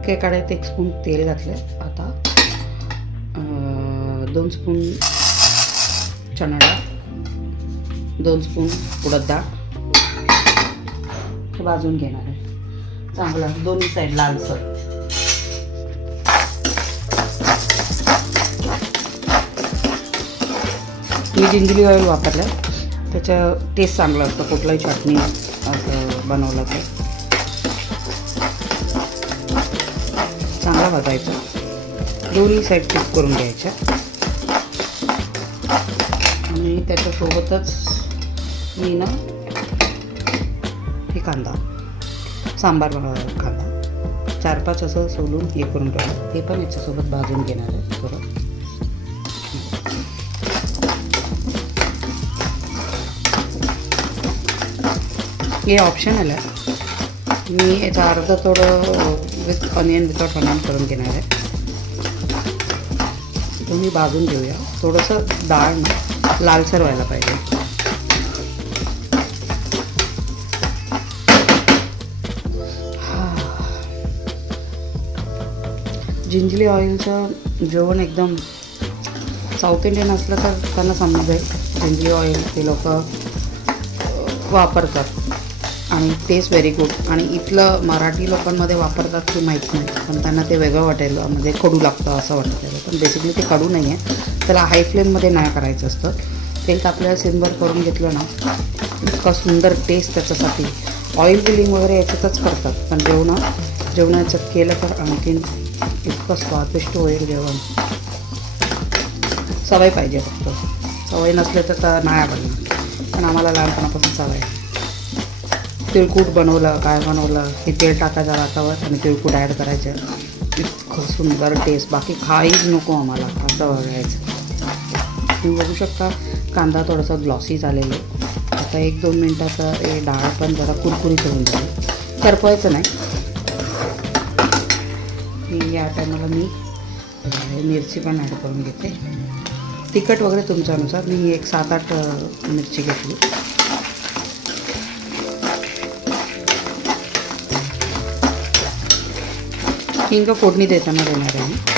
एके कढईत 1 स्पून तेल घातले. आता 2 स्पून चणा डाळ, 2 स्पून उडद डाळ हे भाजून घेणार आहे चांगलं दोन्ही साईड लालसर. मी जिंजरी ऑइल वापरलं, त्याचं टेस्ट चांगलं असतं कुठलाही चटणी असं बनवलं तर. चांगला भाजायचा, दोन्ही साईड टिप करून घ्यायच्या. आणि त्याच्यासोबतच मी ना हे कांदा, सांबार कांदा 4-5 असं सोलून हे करून ठेवलं, ते पण याच्यासोबत भाजून घेणार आहे थोडं. हे ऑप्शनल आहे, मी याचं अर्ध थोडं विथ ऑनियन विथआउट ऑनियन करून घेणार आहे. तुम्ही भाजून घेऊया, थोडंसं डाळ ना लालसर व्हायला पाहिजे. जिंजरी ऑइलचं जेवण एकदम साऊथ इंडियन असलं तर त्यांना समजेल. जिंजरी ऑइल ते लोक वापरतात आणि टेस्ट व्हेरी गुड. आणि इथलं मराठी लोकांमध्ये वापरतात की माहीत नाही, पण त्यांना ते वेगळं वाटेल, म्हणजे कडू लागतं असं वाटतं त्याला. पण बेसिकली ते कडू नाही आहे, त्याला हाय फ्लेममध्ये नाही करायचं असतं. तेल आपल्याला सिमवर करून घेतलं ना, इतका सुंदर टेस्ट त्याच्यासाठी. ऑइल बिलिंग वगैरे याच्यातच करतात, पण जेवणाचं केलं तर आणखीन इतकं स्वादिष्ट होईल जेवण. सवय पाहिजे, फक्त सवय नसले तर नाही आवडणार, पण आम्हाला लहानपणापासून सवय आहे. तिळकूट बनवलं, काय बनवलं हे तेल टाकायचं हातावर आणि तिळकूट ॲड करायचं, इतकं सुंदर टेस्ट. बाकी काहीच नको आम्हाला, असं बघायचं. तुम्ही बघू शकता कांदा थोडासा ग्लॉसी झालेला आहे. आता 1-2 मिनटाचं हे डाळ पण जरा कुरकुरीत होऊन जाईल, करपवायचं नाही. या टायमाला मी मिरची पण ॲड करून घेते. तिखट वगैरे तुमच्यानुसार, मी एक 7-8 मिरची घेतली. हिंग फोडणी देताना देणार आहे.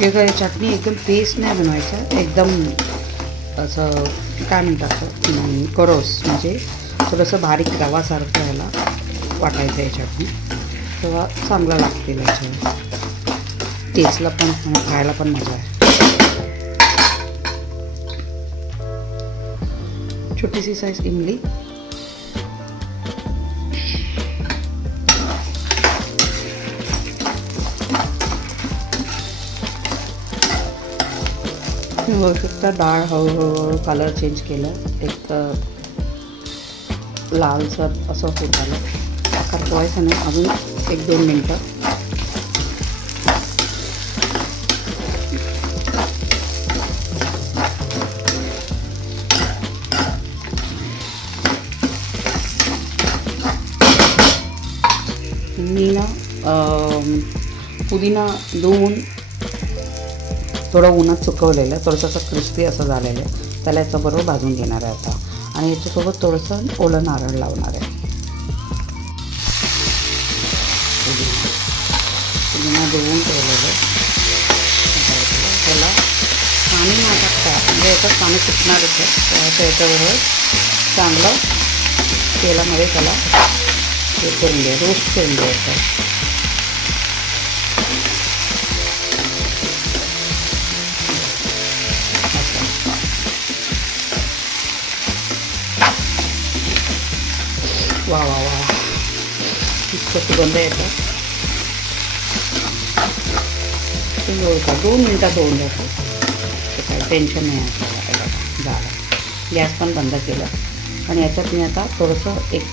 वेगळं चटणी एकदम पेस्ट नाही बनवायचं, एकदम असं काय म्हणतात करोस, म्हणजे थोडंसं बारीक रवासारखं याला वाटायचं आहे चटणी, तेव्हा चांगलं लागते याच्या टेस्टला पण आणि खायला पण मजा आहे. छोटीशी साईज इमली, बघू शकता डाळ हळूहळू कलर चेंज केलं, एक लालसर असं होत आलं. करपवायचं नाही, अजून 1-2 मिनटं. मी ना पुदिना धुवून थोडं उन्हात सुकवलेलं आहे, थोडंसं असं क्रिस्पी असं झालेलं आहे, त्याला याच्याबरोबर भाजून घेणार आहे आता. आणि याच्यासोबत थोडंसं ओलं नारळ लावणार आहे. पुदिना धुवून ठेवलेलं आहे, त्याला पाणी न टाकता, म्हणजे याच्यात पाणी सुटणारच आहे, तर याच्याबरोबर चांगलं तेलामध्ये त्याला हे करून घ्या, रोस्ट करून घ्यायचं. वा वा वा, इतकं सुगंध येतं. का 2 मिनटात होऊन जातं, तर काही टेन्शन नाही आपल्याला. झालं, गॅस पण बंद केलं. आणि याच्यात मी आता थोडंसं एक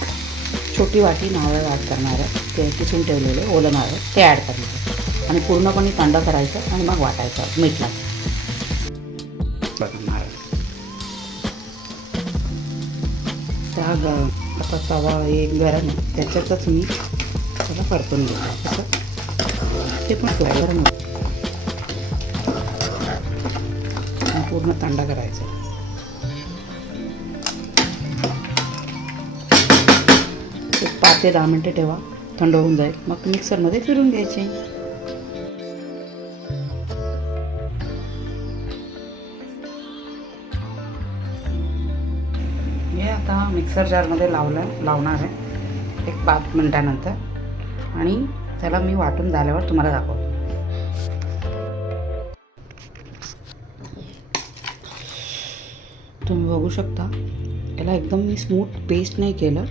छोटी वाटी नारळ ॲड करणार आहे, ते किसून ठेवलेले ओलं नारळ ते ॲड करणार आणि पूर्णपणे थंड करायचं आणि मग वाटायचं मीठ लागतं. बघा नारळ त्या आता तवा एक गरम आहे त्याच्यातच मी त्याला परतून घेतो असं ते पण फ्राय गरम पूर्ण थंड करायचं. एक 5 ते 10 मिनटं ठेवा, थंड होऊन जाईल, मग मिक्सरमध्ये फिरून घ्यायचे. हे आता मिक्सर जारमध्ये लावणार आहे एक 5 मिनटानंतर आणि त्याला मी वाटून झाल्यावर तुम्हाला दाखवतो. तुम्ही बघू शकता याला एकदम मी स्मूथ पेस्ट नाही केलं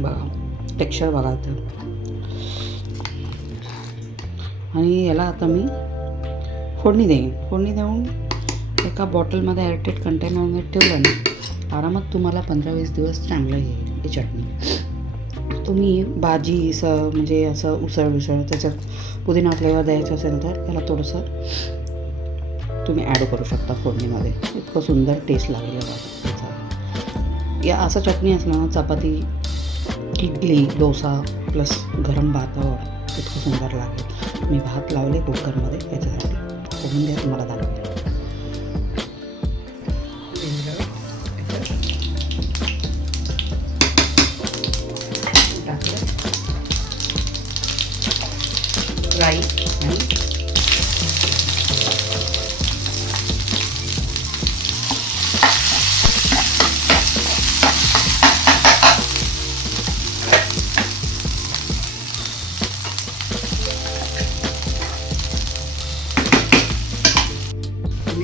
बघा, टेक्स्चर बघा तर. आणि याला आता मी फोडणी देऊन एका बॉटलमध्ये एअरटाईट कंटेनरमध्ये ठेवलं ना, आरामात तुम्हाला 15-20 दिवस चांगलं येईल ही चटणी. तुम्ही भाजी म्हणजे असं उसळ त्याच्यात पुदिना फ्लेवर द्यायचं असेल तर त्याला थोडंसं तुम्ही ॲड करू शकता फोडणीमध्ये, इतकं सुंदर टेस्ट लागेल त्याचा. या असं चटणी असलं ना चपाती, इडली, डोसा प्लस गरम भातावर इतकं सुंदर लागेल. मी भात लावले कुकरमध्ये याच्यासाठी, बघून द्या तुम्हाला दाखवते. टाकलं राई आणि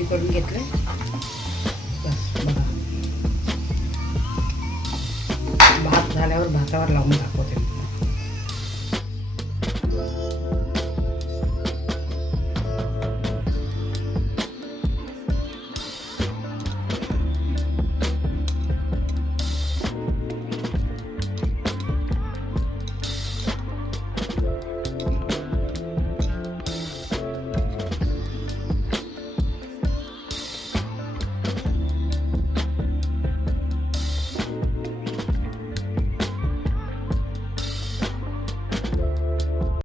करून घेतले. बस बघा, भात झाल्यावर भातावर लावून दाखवते.